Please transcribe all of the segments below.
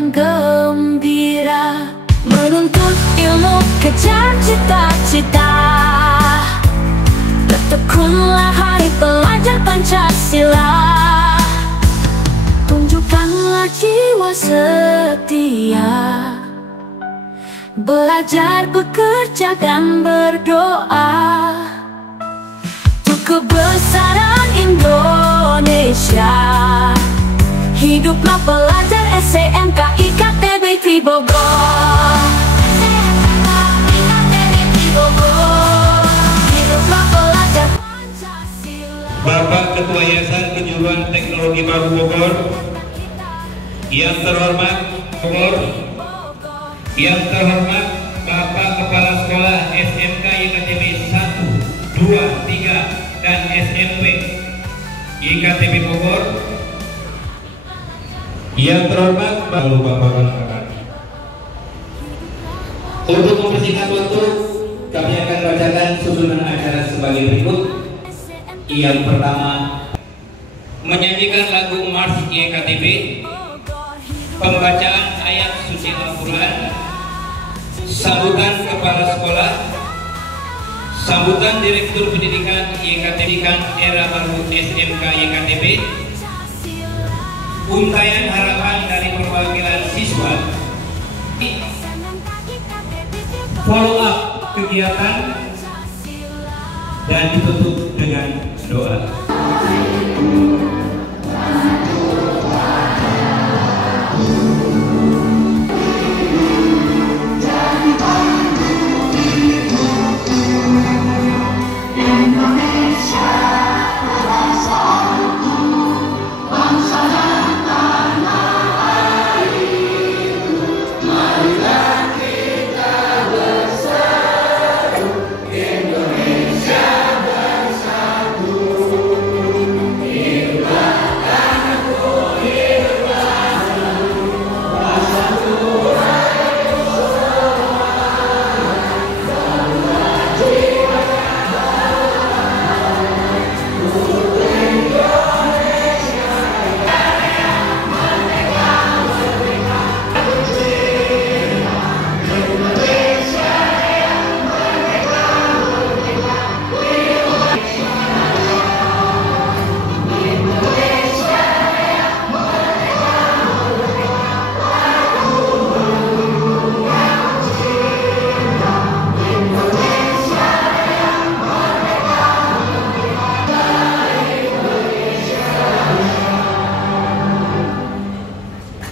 dan gembira, menuntut ilmu, kejar cita-cita. Tekunlah hai pelajar Pancasila, tunjukkanlah jiwa setia, belajar, bekerja, dan berdoa untuk kebesaran Indonesia. Hiduplah pelajar SMK IKTB Bogor. Hiduplah pelajar Pancasila. Bapak Ketua Yayasan Kejuruan Teknologi Baru Bogor, yang terhormat Bogor, yang terhormat Bapak Kepala Sekolah SMK IKTB 1, 2, 3, dan SMP IKTB Bogor, yang terhormat Bapak Untuk mempersingkat waktu, kami akan bacakan susunan acara sebagai berikut. Yang pertama, menyanyikan lagu Mars IKTB, pembacaan ayat suci Al-Quran, sambutan kepala sekolah, sambutan Direktur Pendidikan IKTB Era Baru SMK IKTB, untayan harapan dari perwakilan siswa, follow up kegiatan, dan ditutup dengan doa.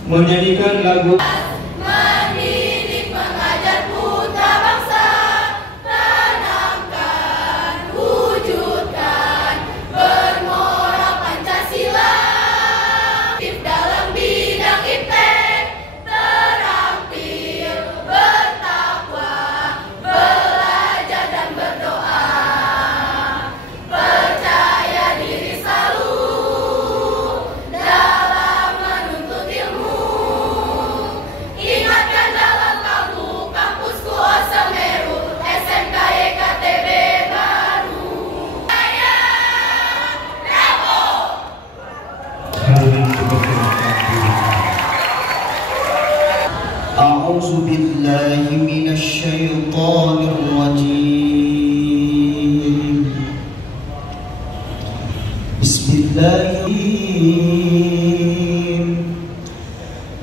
Menyanyikan lagu mendidik, mengajar putra bangsa, tanamkan, wujudkan, bermoral Pancasila. Dalam bidang iptek, terampil, bertakwa, belajar dan berdoa, percaya diri selalu dalam menuntut ilmu. Ingatkan dalam kalbu kampusku Semeru, SMK IKTB baru. Saya Bravo. A'udzu billahi minasy syaithanir rajim. Bismillahirrahmanirrahim.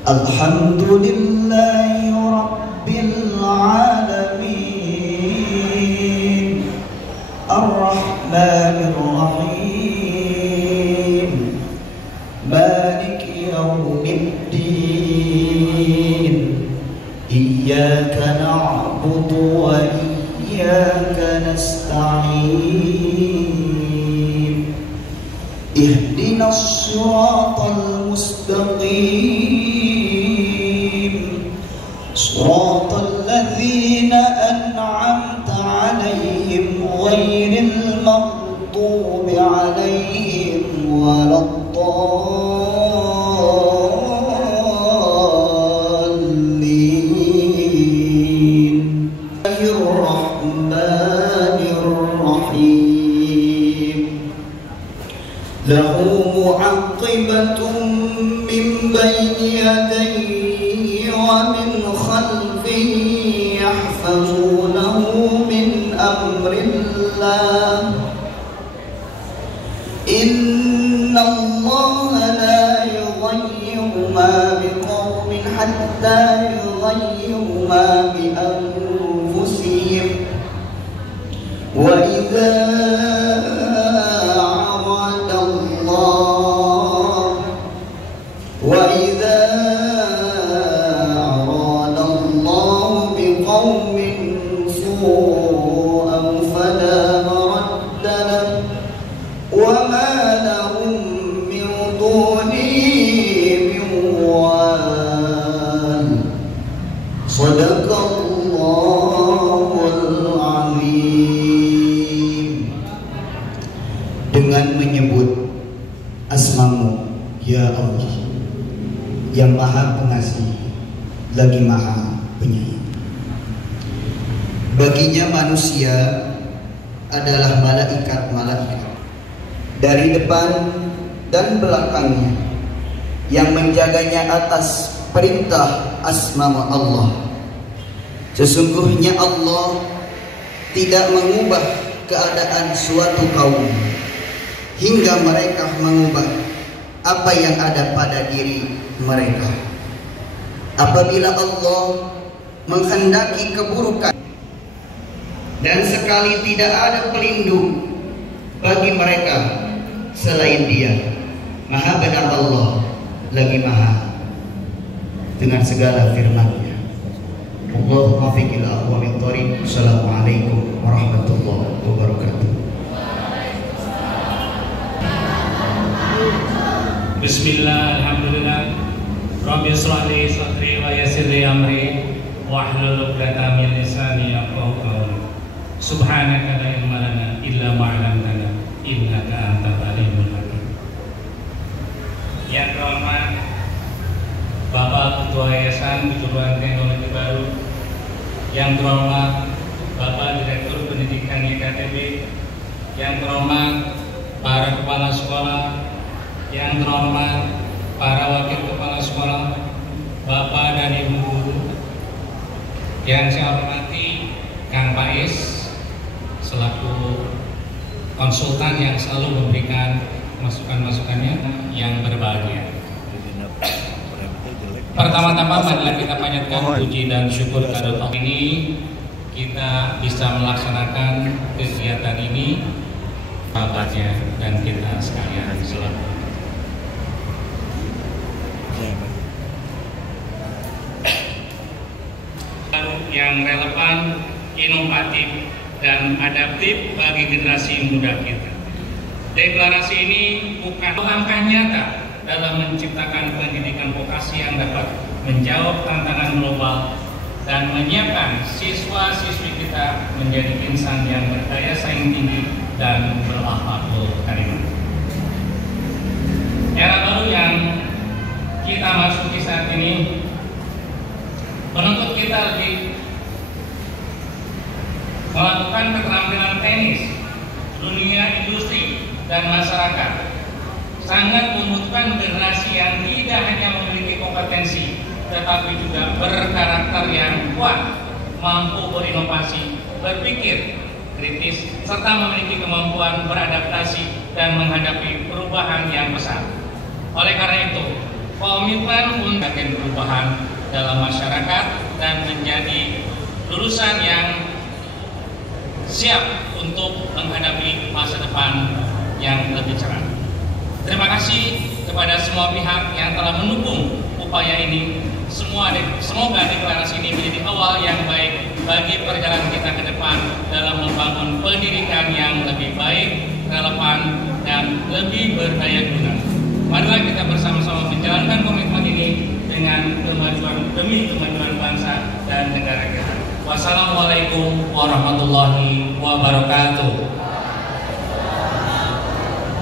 Alhamdulillahi rabbil alamin, ar-rahmanir rahim, maliki yaumiddin, iyyaka na'budu wa iyyaka nasta'in, ihdinas siratal mustaqim, siratal ladzina an'amta 'alaihim ghairil maghdubi 'alaihim waladdallin. Bismillahirrahmanirrahim. Lahu mu'aqibatun min bayni yadayhi حتى يغيروا ما بأنفسهم وإذا أراد الله بقوم سوءا فلا مرد له وما لهم من دونه من وال صدق الله العظيم. Dengan menyebut asmamu ya Allah yang maha pengasih lagi maha penyayang. Baginya manusia adalah malaikat-malaikat dari depan dan belakangnya yang menjaganya atas perintah asma Allah. Sesungguhnya Allah tidak mengubah keadaan suatu kaum hingga mereka mengubah apa yang ada pada diri mereka. Apabila Allah menghendaki keburukan dan sekali tidak ada pelindung bagi mereka selain Dia, Maha benar Allah lagi maha dengan segala firman-Nya. Allahumma fiqil aqwamit thoriq. Assalamualaikum warahmatullahi wabarakatuh. Bismillah, alhamdulillah. Rabbi shrah li sadri wa yassir li amri wahlul 'uqdatam min lisani yafqahu qawli. Subhanaka la ilma lana illa ma 'allamtana innaka antal alimul hakim. Yang terhormat Bapak Ketua Yayasan Kejuruan Teknologi Baru, yang terhormat Bapak Direktur Pendidikan YKTB, yang terhormat para kepala sekolah, yang terhormat para wakil kepala sekolah, Bapak dan Ibu guru, yang saya hormati Kang Pais selaku konsultan yang selalu memberikan masukan-masukannya, yang berbahagia. Pertama-tama marilah kita panjatkan puji dan syukur kepada Allah ini kita bisa melaksanakan kegiatan ini, sahabatnya dan kita sekalian selalu. Yang relevan, inovatif, dan adaptif bagi generasi muda kita. Deklarasi ini bukan langkah nyata dalam menciptakan pendidikan vokasi yang dapat menjawab tantangan global dan menyiapkan siswa-siswi kita menjadi insan yang berdaya saing tinggi dan berakhlakul karimah. Era baru yang kita masuki saat ini menuntut kita lebih melakukan keterampilan teknis, dunia industri, dan masyarakat. Sangat membutuhkan generasi yang tidak hanya memiliki kompetensi, tetapi juga berkarakter yang kuat, mampu berinovasi, berpikir kritis, serta memiliki kemampuan beradaptasi dan menghadapi perubahan yang besar. Oleh karena itu, komitmen untuk perubahan dalam masyarakat dan menjadi lulusan yang siap untuk menghadapi masa depan yang lebih cerah. Terima kasih kepada semua pihak yang telah mendukung upaya ini. Semoga deklarasi ini menjadi awal yang baik bagi perjalanan kita ke depan dalam membangun pendidikan yang lebih baik, relevan, dan lebih berdaya guna. Marilah kita bersama-sama menjalankan komitmen ini dengan demi kemajuan bangsa dan negara kita. Wassalamualaikum warahmatullahi wabarakatuh.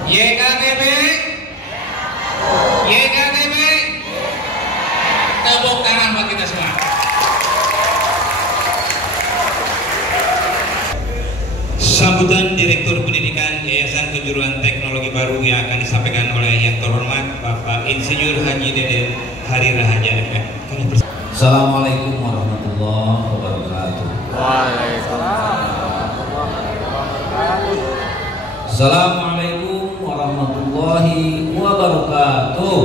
YKTB, YKTB, tepuk tangan buat kita semua. Sambutan Direktur Pendidikan Yayasan Kejuruan Teknologi Baru yang akan disampaikan oleh yang terhormat Bapak Insinyur Haji Deden Hari Rahaja FM. Assalamualaikum warahmatullahi wabarakatuh. Assalamualaikum warahmatullahi wabarakatuh.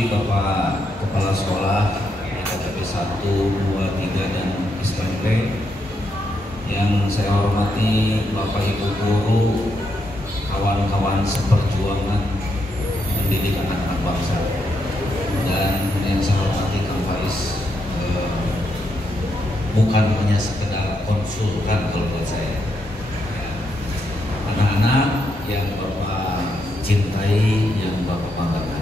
kasih Bapak Kepala Sekolah KTP 1, 2, 3 dan SMP. Yang saya hormati Bapak Ibu guru, kawan-kawan seperjuangan mendidik anak-anak bangsa. Dan yang saya hormati Kang Faiz, bukan hanya sekedar konsultan kalau buat saya. Anak-anak yang Bapak cintai, yang Bapak banggakan.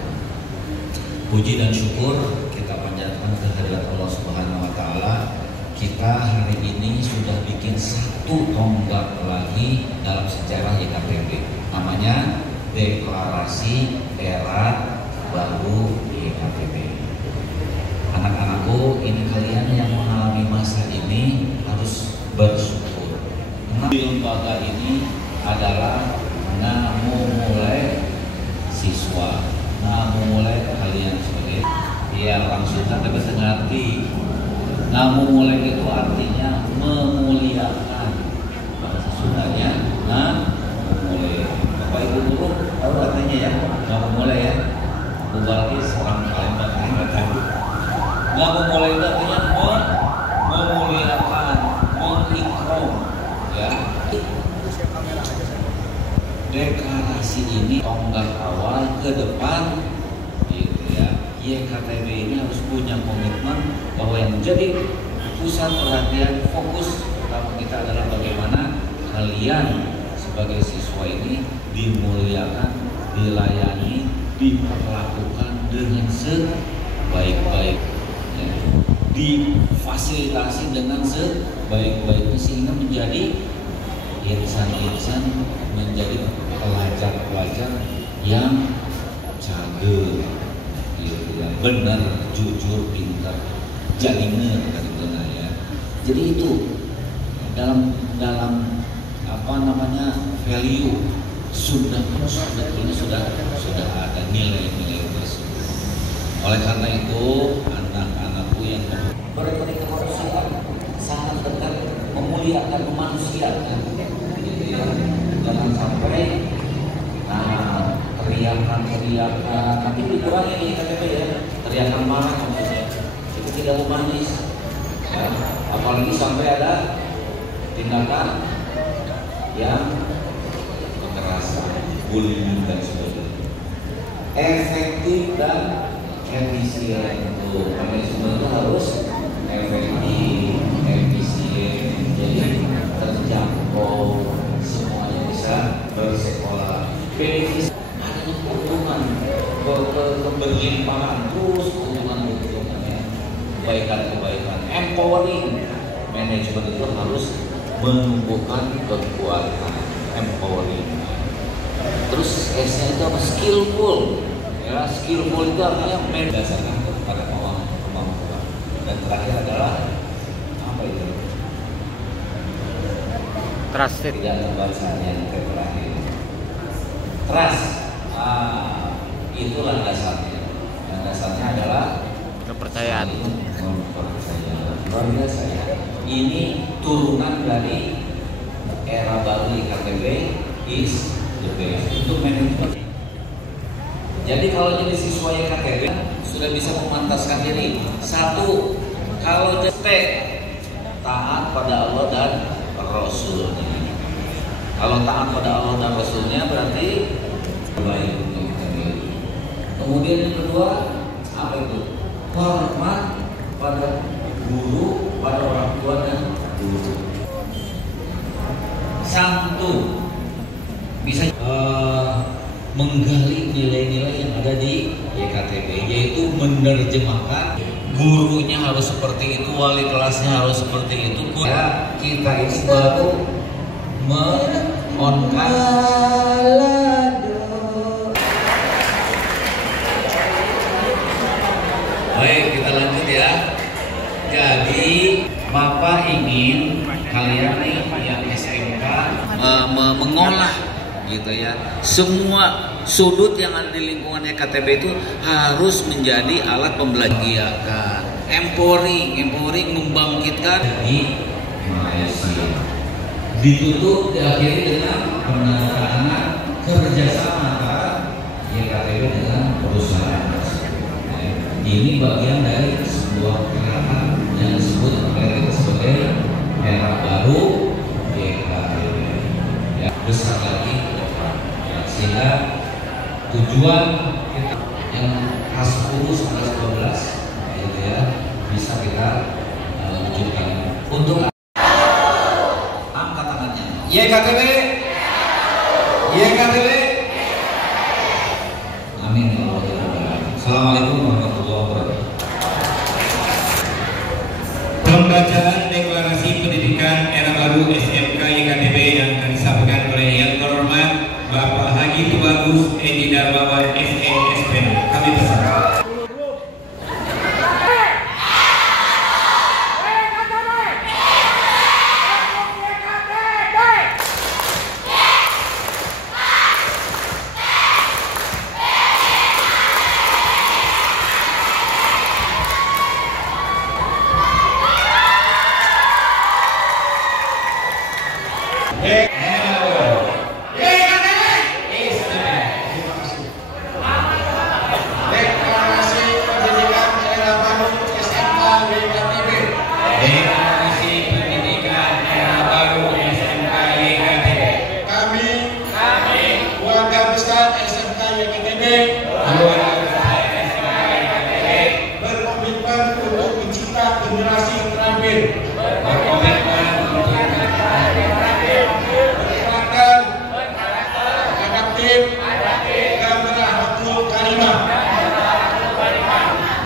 Puji dan syukur kita panjatkan kehadirat Allah Subhanahu wa taala. Kita hari ini sudah bikin satu tonggak lagi dalam sejarah YKTB. Namanya Deklarasi Era Baru YKTB. Anak-anakku, ini kalian yang mengalami masa ini harus bersyukur. Karena lembaga ini adalah mulai siswa, mulai kalian sebagai langsung tapi ngerti. Mulai itu artinya memuliakan, bahasa Sundanya mulai. Bapak Ibu guru tahu artinya ya, mulai ya. Bubalkis orang Palembang mulai itu artinya memuliakan, mengikram ya. Deklarasi ini tonggak awal ke depan gitu ya. YKTB ini harus punya komitmen bahwa yang menjadi pusat perhatian fokus utama kita adalah bagaimana kalian sebagai siswa ini dimuliakan, dilayani, diperlakukan dengan sebaik-baiknya, difasilitasi dengan sebaik-baiknya sehingga menjadi insan-insan, menjadi pelajar-pelajar yang jago, gitu ya, benar, jujur, pintar, jalinger dari benar ya. Jadi itu dalam apa namanya value sudah ada nilai-nilai tersebut. Oleh karena itu anak-anakku yang berperik kemanusiaan sangat dekat, memuliakan, memanusiakan, gitu ya. Jangan sampai teriakan nanti dikurangi nih KTP ya, teriakan marah maksudnya itu tidak humanis ya. Apalagi sampai ada tindakan yang kekerasan, bullying dan sebagainya. Efektif dan efisien itu, manajemen itu harus efektif, efisien, jadi terjangkau, semuanya bisa bersekolah. Benefit adanya keuntungan, keberlimpahan, terus keuntungan-keuntungannya, kebaikan-kebaikan, empowering. Manajemen itu harus menumbuhkan kekuatan, empowering. Terus S-nya itu apa? Skillful. Ya, skillful itu artinya berdasarkan kepada kemampuan. Dan terakhir adalah apa itu? Trusted. Tidak terbacanya yang terakhir. Trust. Itulah dasarnya. Dan dasarnya adalah Kepercayaan. Luar biasa ya. Ini turunan dari era baru YKTB is the best untuk manajemen. Jadi kalau jadi siswa YKTB sudah bisa memantaskan diri. Satu, kalau jadi taat pada Allah dan Rasulnya. Kalau taat pada Allah dan Rasulnya berarti baik untuk kita. Kemudian yang kedua apa itu? Hormat pada guru, pada orang tua dan guru. Santun, bisa menggali nilai-nilai yang ada di YKTB, yaitu menerjemahkan gurunya harus seperti itu, wali kelasnya harus seperti itu. Ya, kita ini baru mengonkan. Baik, kita lanjut ya. Jadi Bapak ingin kalian nih yang SMK mengolah gitu ya. Semua sudut yang ada di lingkungan YKTB itu harus menjadi alat pembelajaran. Empowering membangkitkan di Malaysia. Ditutup diakhiri dengan penandatanganan kerjasama antara YKTB dengan perusahaan tersebut. Ini bagian dari sebuah gerakan yang disebut sebagai era baru GKTB. Ya, besar lagi ke depan. Ya, sehingga tujuan kita yang kelas 10 sampai 12 gitu ya bisa kita wujudkan. Untuk angkat tangannya. YKTB. YKTB. Amin. Assalamualaikum warahmatullahi wabarakatuh. Pembacaan deklarasi pendidikan era baru SMK YKTB yang akan disampaikan oleh Yang Terhormat Bapak Haji Tubagus Edi Darmawan SMSP. Kami persilakan.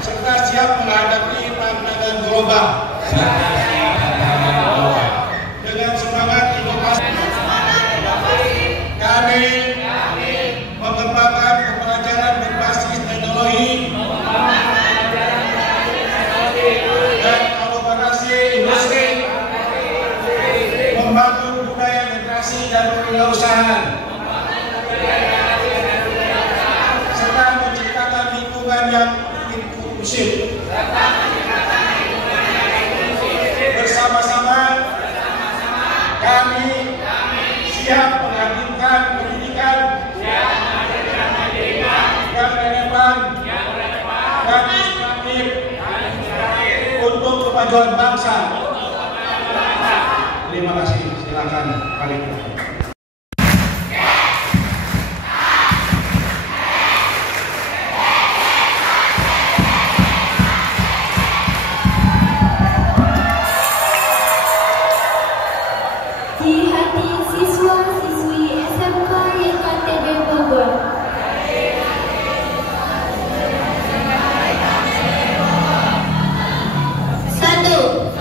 serta siap menghadapi tantangan global dengan semangat inovasi. Kami mengembangkan pembelajaran berbasis teknologi dan kolaborasi industri, membangun budaya literasi dan kewirausahaan, serta menciptakan lingkungan yang inklusif. Bersama-sama kami siap menghadirkan pendidikan yang relevan dan inspiratif untuk kemajuan bangsa. Terima kasih. Silakan balik. Di hati siswa-siswi SMK YKTB Bogor. Satu,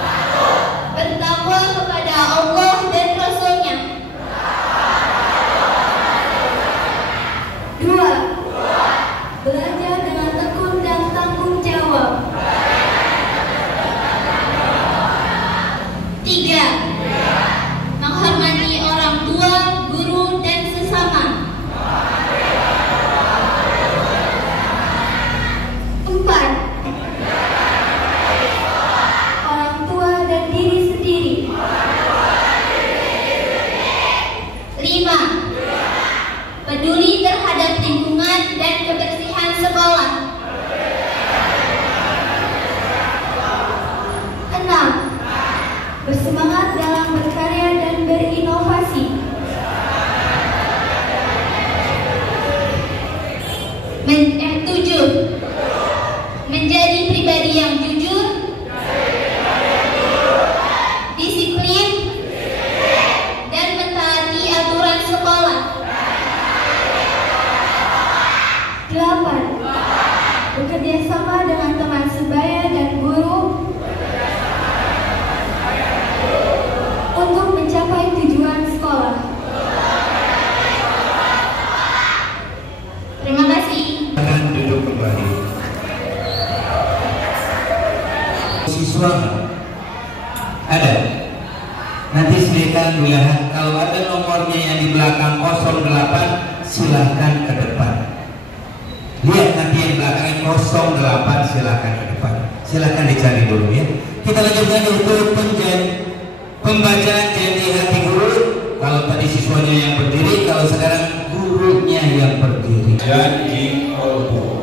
bertakwa kepada Allah dan Rasul-Nya. Dua, belajar dengan tekun dan tanggung jawab. Tiga, menghormati orang tua, guru, dan sesama. 4. Orang tua dan diri sendiri. 5. Peduli terhadap lingkungan dan kebersihan sekolah. 6. Bersemangat dalam berkarya dan berinovasi. 7. Menjadi pribadi yang jujur, disiplin, dan mentaati aturan sekolah. 8. Bekerja sama dengan teman sebaya dan guru untuk mencapai tujuan sekolah. Terima kasih. Silakan duduk kembali. Siswa ada. Nanti silakan dilihat. Kalau ada nomornya yang di belakang 08, silahkan ke depan. Lihat nanti yang belakangnya 08, silahkan ke depan. Silahkan dicari dulu ya. Kita lanjutkan untuk pembacaan janji hati guru. Kalau tadi siswanya yang berdiri, kalau sekarang gurunya yang berdiri. Janji guru.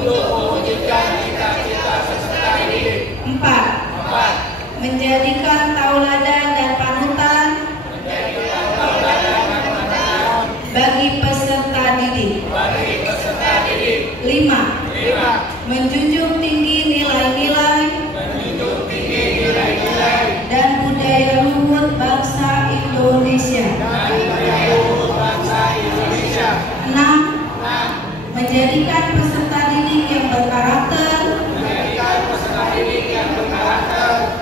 untuk mewujudkan cita-cita peserta didik. 4. Menjadikan tauladan dan panutan bagi peserta didik. 5. Menjunjung tinggi nilai-nilai dan budaya luhur bangsa Indonesia. 6. Menjadikan peserta didik yang berkarakter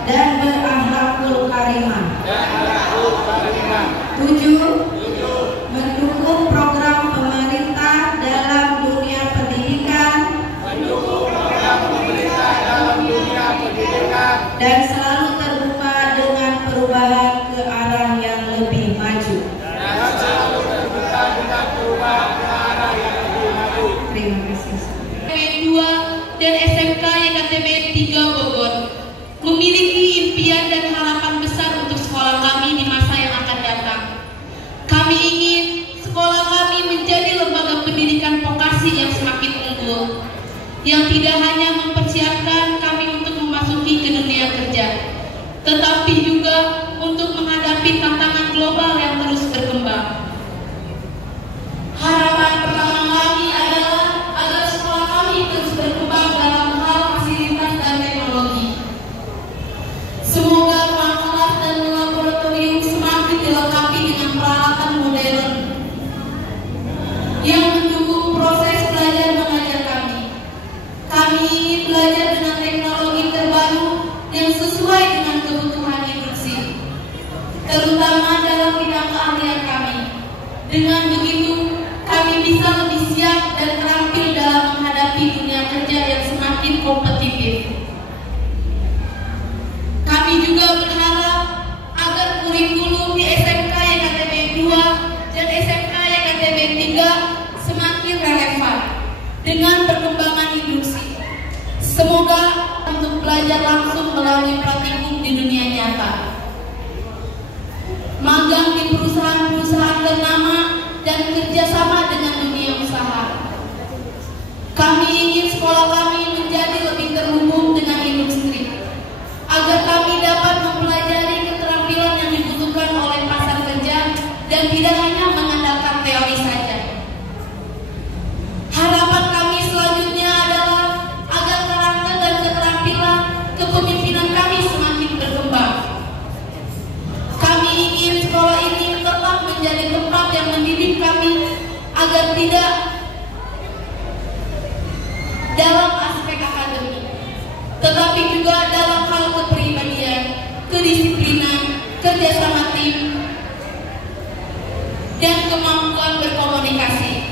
dan berakhlakul karimah. 7. Mendukung program pemerintah dalam dunia pendidikan dan selalu terbuka dengan perubahan ke arah yang lebih maju. Terima kasih. YKTB 2 dan SMK YKTB 3 Bogor memiliki impian dan harapan besar untuk sekolah kami di masa yang akan datang. Kami ingin sekolah kami menjadi lembaga pendidikan vokasi yang semakin unggul, yang tidak hanya mempersiapkan kami untuk memasuki ke dunia kerja, tetapi juga untuk menghadapi tantangan global yang terus berkembang. Harapan pertama kami adalah agar sekolah kami terus berkembang dalam hal fasilitas dan teknologi. Semoga kelas dan laboratorium semakin dilengkapi dengan peralatan modern yang mendukung proses belajar mengajar kami. Kami ingin belajar dengan teknologi terbaru yang sesuai dengan kebutuhan industri, terutama dalam bidang keahlian kami. Dengan begitu, kami bisa lebih siap dan terampil dalam menghadapi dunia kerja yang semakin kompetitif. Kami juga berharap agar kurikulum di SMK YKTB 2 dan SMK YKTB 3 semakin relevan dengan perkembangan industri. Semoga untuk belajar langsung melalui praktikum di dunia nyata, magang di perusahaan-perusahaan ternama, dan kerjasama dengan dunia usaha. Kami ingin sekolah kami menjadi lebih terhubung dengan industri, agar kami dapat mempelajari keterampilan yang dibutuhkan oleh pasar kerja dan tidak hanya mengandalkan teori saja. Harapan kami selanjutnya adalah agar karakter dan keterampilan kepemimpinan kami semakin berkembang. Kami ingin sekolah ini tetap menjadi tempat yang mendidik kami agar tidak dalam aspek akademik, tetapi juga dalam hal kepribadian, kedisiplinan, kerjasama tim, dan kemampuan berkomunikasi.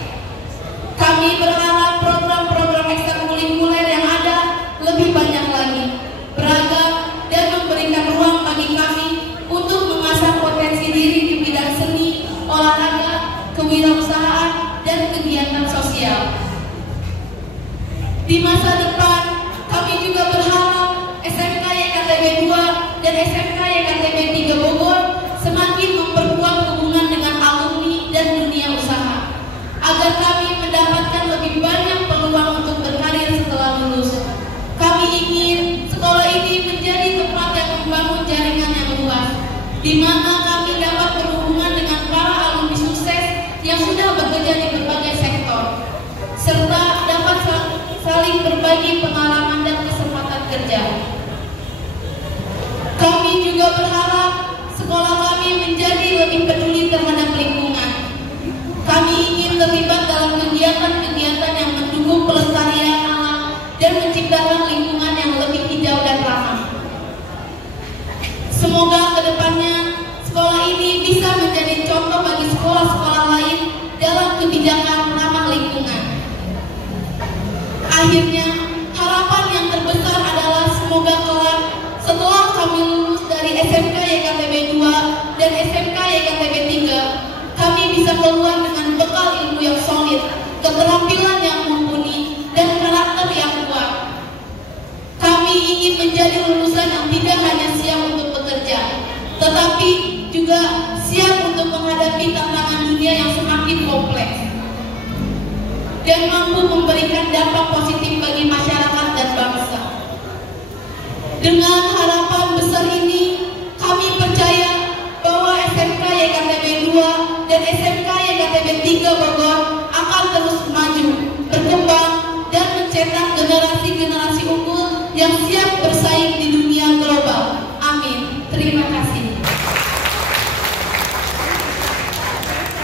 Kami berharap program-program ekstrakurikuler yang ada lebih banyak lagi, beragam, dan memberikan ruang bagi kami untuk mengasah potensi diri di bidang seni, olahraga, kewirausahaan, dan kegiatan sosial. Di masa depan, kami juga berharap SMK YKTB 2 dan SMK YKTB 3 Bogor semakin memperkuat hubungan dengan alumni dan dunia usaha, agar kami mendapatkan lebih banyak peluang untuk berkarir setelah lulus. Kami ingin sekolah ini menjadi tempat yang membangun jaringan yang luas, di mana kami dapat berhubungan dengan para alumni sukses yang sudah bekerja di berbagai sektor, serta dapat saling berbagi pengalaman dan kesempatan kerja. Kami juga berharap sekolah kami menjadi lebih peduli terhadap lingkungan. Kami ingin terlibat dalam kegiatan-kegiatan yang mendukung pelestarian alam dan menciptakan lingkungan yang lebih hijau dan ramah. Semoga kedepannya sekolah ini bisa menjadi contoh bagi sekolah-sekolah lain dalam kebijakan ramah lingkungan. Akhirnya, harapan yang terbesar adalah semoga kelak setelah kami lulus dari SMK YKTB 2 dan SMK YKTB 3, kami bisa keluar dengan bekal ilmu yang solid, keterampilan yang mumpuni, dan karakter yang kuat. Kami ingin menjadi lulusan yang tidak hanya siap untuk bekerja, tetapi juga siap untuk menghadapi tantangan dunia yang semakin kompleks dan mampu memberikan dampak positif generasi-generasi unggul yang siap bersaing di dunia global. Amin. Terima kasih.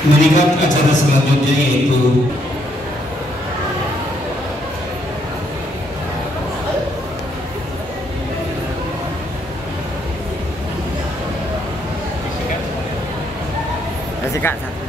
Menikah acara selanjutnya yaitu sikat satu.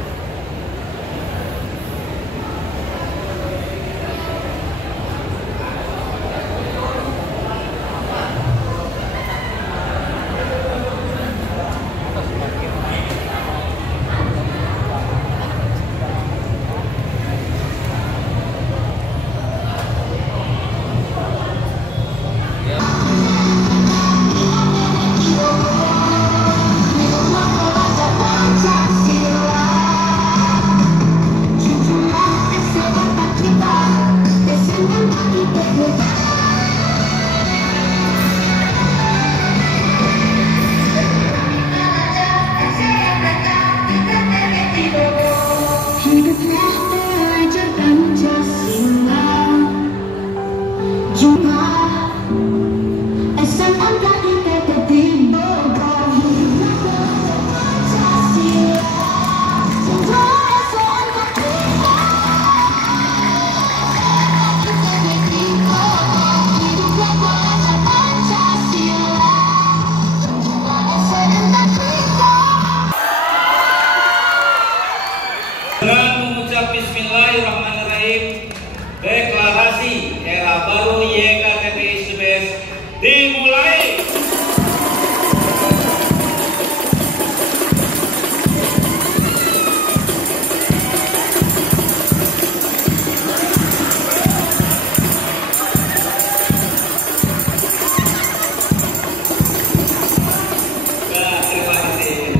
Dengan mengucap Bismillahirrahmanirrahim, deklarasi era baru YKTB ISBS dimulai. Terima kasih.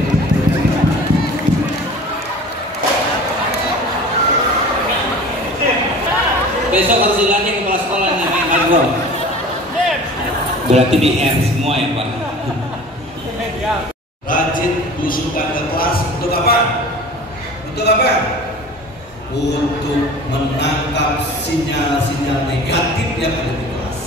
Besok harus dilatih kepala sekolah namanya hardball. Berarti di hand semua ya Pak. Rajin belusukan ke kelas untuk apa? Untuk apa? Untuk menangkap sinyal-sinyal negatif yang ada di kelas.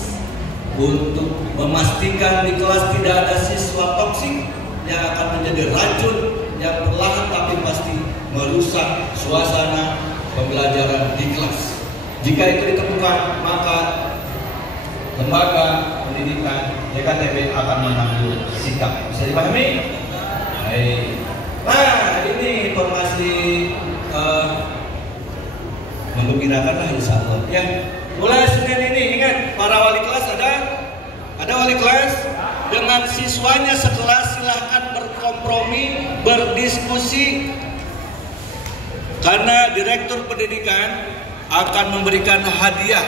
Untuk memastikan di kelas tidak ada siswa toksik yang akan menjadi racun yang perlahan tapi pasti merusak suasana pembelajaran di kelas. Jika itu ditemukan, maka lembaga pendidikan YKTB akan mengambil sikap. Bisa dipahami? Baik. Nah, ini informasi menggembirakan lah insya Allah. Ya, mulai Senin ini ingat para wali kelas ada wali kelas dengan siswanya sekelas silahkan berkompromi, berdiskusi karena direktur pendidikan akan memberikan hadiah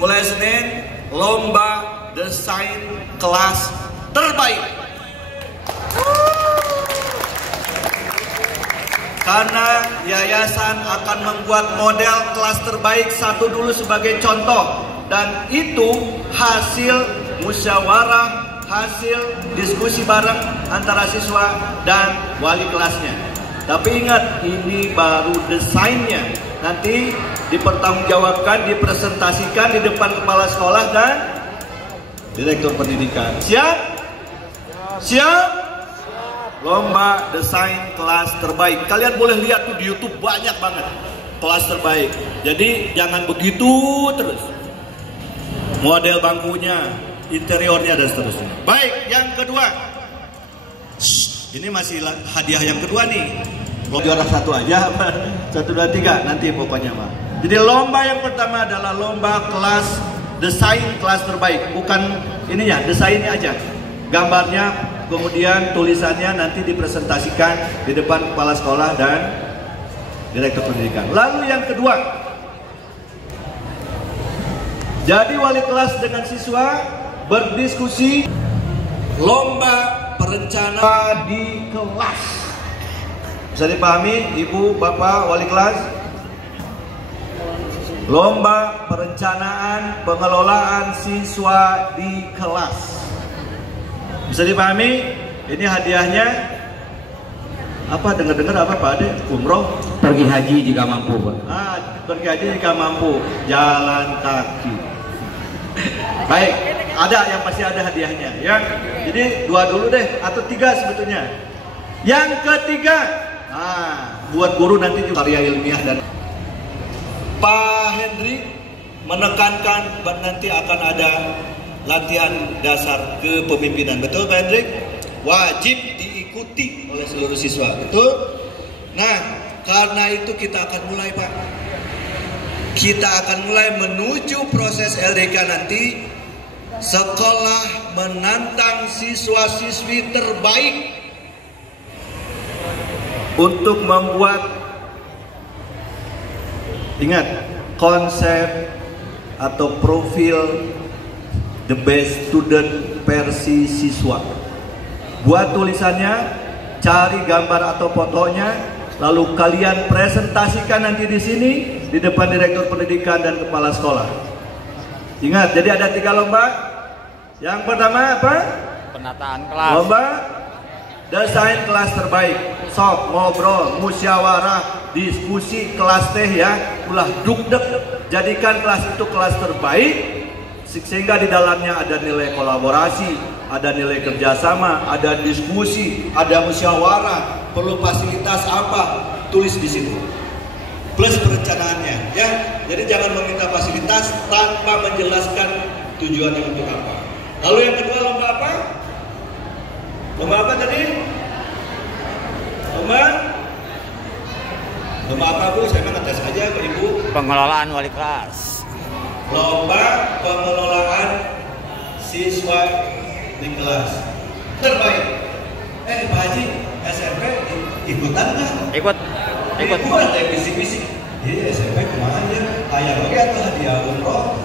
mulai Senin lomba desain kelas terbaik. Karena yayasan akan membuat model kelas terbaik satu dulu sebagai contoh, dan itu hasil musyawarah, hasil diskusi bareng antara siswa dan wali kelasnya. Tapi ingat, ini baru desainnya. Nanti dipertanggungjawabkan, dipresentasikan di depan kepala sekolah dan direktur pendidikan. Siap? Siap? Lomba desain kelas terbaik. Kalian boleh lihat tuh di YouTube banyak banget kelas terbaik. Jadi jangan begitu terus. Model bangkunya, interiornya dan seterusnya. Baik, yang kedua. Ini masih hadiah yang kedua nih. Juara satu aja, 1, 2, 3 nanti pokoknya mah. Jadi lomba yang pertama adalah lomba kelas desain kelas terbaik. Bukan ininya, desainnya aja. Gambarnya, kemudian tulisannya nanti dipresentasikan di depan kepala sekolah dan direktur pendidikan. Lalu yang kedua, jadi wali kelas dengan siswa berdiskusi lomba perencanaan di kelas. Bisa dipahami Ibu, Bapak, wali kelas? Lomba perencanaan pengelolaan siswa di kelas. Bisa dipahami? Ini hadiahnya apa? Dengar-dengar apa Pak Ade? Umroh? Pergi haji jika mampu Pak. Pergi haji jika mampu. Jalan kaki. Baik, ada yang pasti ada hadiahnya ya. Jadi 2 dulu deh atau 3 sebetulnya. Yang ketiga, buat guru nanti juga karya ilmiah dan Pak Hendrik menekankan nanti akan ada latihan dasar kepemimpinan. Betul Pak Hendrik? Wajib diikuti oleh seluruh siswa. Betul? Nah, karena itu kita akan mulai Pak. Kita akan mulai menuju proses LDK nanti. Sekolah menantang siswa-siswi terbaik untuk membuat, ingat, konsep atau profil the best student versi siswa. Buat tulisannya, cari gambar atau fotonya, lalu kalian presentasikan nanti di sini di depan direktur pendidikan dan kepala sekolah. Ingat, jadi ada 3 lomba. Yang pertama apa? Penataan kelas. Lomba desain kelas terbaik. Sok, ngobrol, musyawarah, diskusi kelas teh ya. Ulah dugdek, jadikan kelas itu kelas terbaik, sehingga di dalamnya ada nilai kolaborasi, ada nilai kerjasama, ada diskusi, ada musyawarah. Perlu fasilitas apa? Tulis di situ. Plus perencanaannya ya. Jadi jangan meminta fasilitas tanpa menjelaskan tujuannya untuk apa. Lalu yang kedua, lomba apa? Lomba apa tadi? Lomba apa Bu? Saya mau ngetes aja ke Ibu. Pengelolaan wali kelas. Lomba pengelolaan siswa di kelas terbaik. Pak Haji, SMP ikutan nggak? Ikut. Buat yang bisik-bisik. Iya SMP kemana aja? Ayah oke atau hadiah umroh?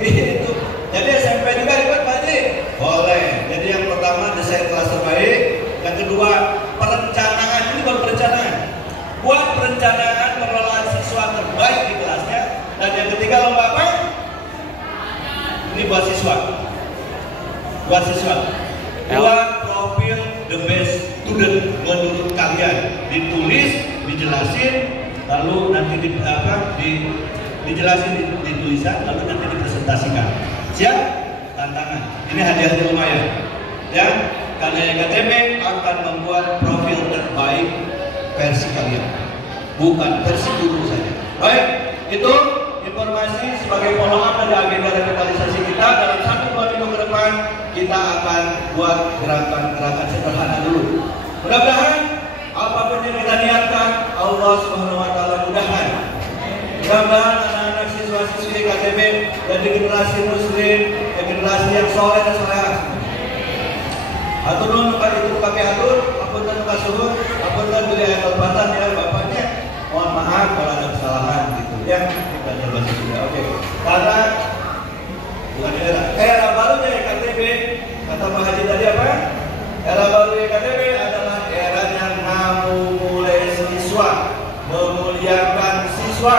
Itu. Jadi SMP juga ikut Pak Haji? Boleh. Jadi yang pertama desain kelas terbaik. Yang kedua perencanaan. Ini buat perencanaan. Buat perencanaan pengelolaan siswa terbaik di kelasnya. Dan yang ketiga lomba apa? Ini buat siswa. Buat siswa. Buat profil the best student menurut kalian. Ditulis, dijelasin, lalu nanti dijelasin di tulisan, lalu nanti dipresentasikan. Siap? Tantangan. Ini hadiahnya lumayan. Ya, karena YKTB akan membuat profil terbaik versi kalian, bukan versi guru saja. Baik, itu informasi sebagai follow up dari agenda revitalisasi kita. Dalam 1-2 minggu ke depan kita akan buat gerakan-gerakan sederhana dulu. Mudah-mudahan apapun yang kita niatkan, Allah Subhanahu wa taala mudahkan. Mudah-mudahan anak-anak siswa-siswi KTB dan generasi muslim, generasi yang soleh dan solehah. Atur nuhun itu kami atur, apunten kasuhun, apunten beli ayat al-Fatihah ya bapaknya. Mohon maaf kalau ada kesalahan gitu ya. Kita terbatas sudah. Oke. Karena bukan era barunya KTB, kata Pak Haji tadi apa? Era baru KTB adalah eranya memulai siswa, memuliakan siswa.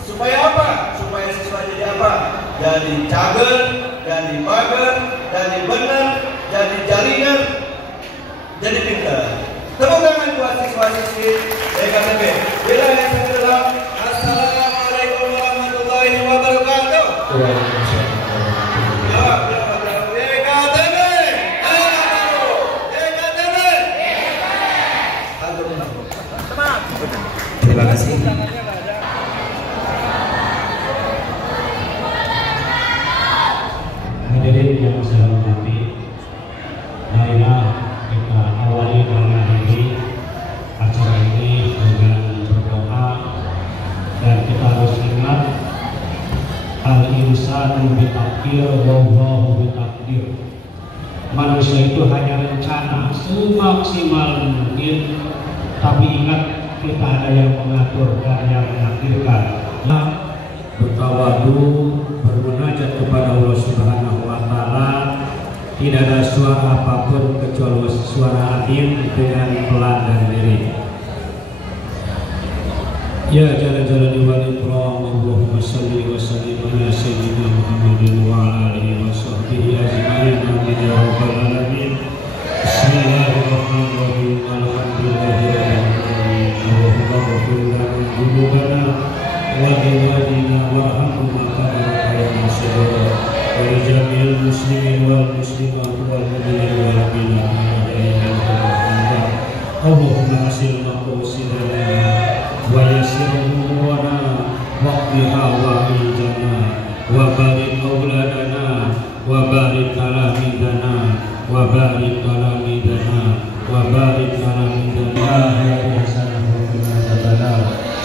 Supaya apa? Supaya siswa jadi apa? Jadi cager, jadi mager, jadi benar, jadi jaringan, jadi pintar. Tepuk tangan buat siswa-siswi YKTB. Bila yang saya bilang, Assalamualaikum warahmatullahi wabarakatuh. YKTB, YKTB. Terima kasih. Hadirin yang saya hormati, marilah kita awali malam ini acara ini dengan berdoa, dan kita harus ingat al-insanu bitakdir wallahu bitakdir. Manusia itu hanya rencana semaksimal mungkin, tapi ingat kita ada yang mengatur dan yang menakdirkan. Bertawadu, bermunajat kepada Allah Subhanahu wa taala. Tidak ada suara apapun kecuali suara angin dengan pelan dan lirih. Ya jalal-jalali wal ikram, Allahumma shalli wa sallim ala sayyidina Muhammadin wa ala alihi wa sahbihi ajma'in. Amin ya rabbal alamin. Bismillahirrahmanirrahim. Alhamdulillahirabbil alamin. Allahumma ighfir lana dzunubana wa liwalidina warhamhum kama rabbayana shaghira. والمسلمات والمؤمنين والمؤمنات اللهم حسن مقاصدنا ويسر امورنا واقض حوائجنا وبارك اولادنا وبارك تلاميذنا وبارك تلاميذنا وبارك تلاميذنا يا حسن وقنا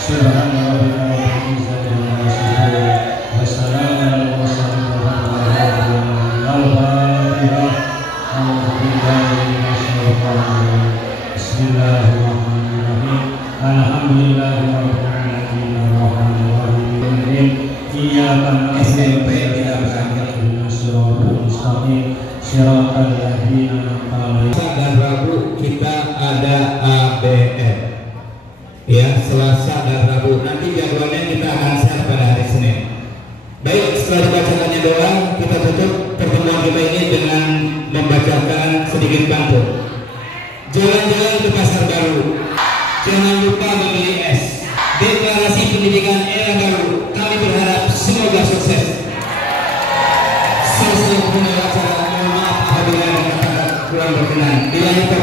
سبحان ربك رب العزة عما يصفون وسلام على المرسلين Bismillahirrahmanirrahim. Alhamdulillahirabbil alamin arrahmanirrahim. Iyyaka na'budu wa iyyaka nasta'in. Shiratal ladzina an'amta 'alaihim. Dan Rabu kita ada ABM. Ya, Selasa dan Rabu. Nanti jadwalnya kita akan share pada hari Senin. Baik, setelah dibacakannya doa, kita tutup pertemuan kita ini dengan membacakan sedikit pantun. Jalan-jalan ke pasar baru, jangan lupa membeli es. Deklarasi pendidikan era baru, kami berharap semoga sukses. Selesai acara, mohon maaf apabila ada kata kurang berkenan. Bila kita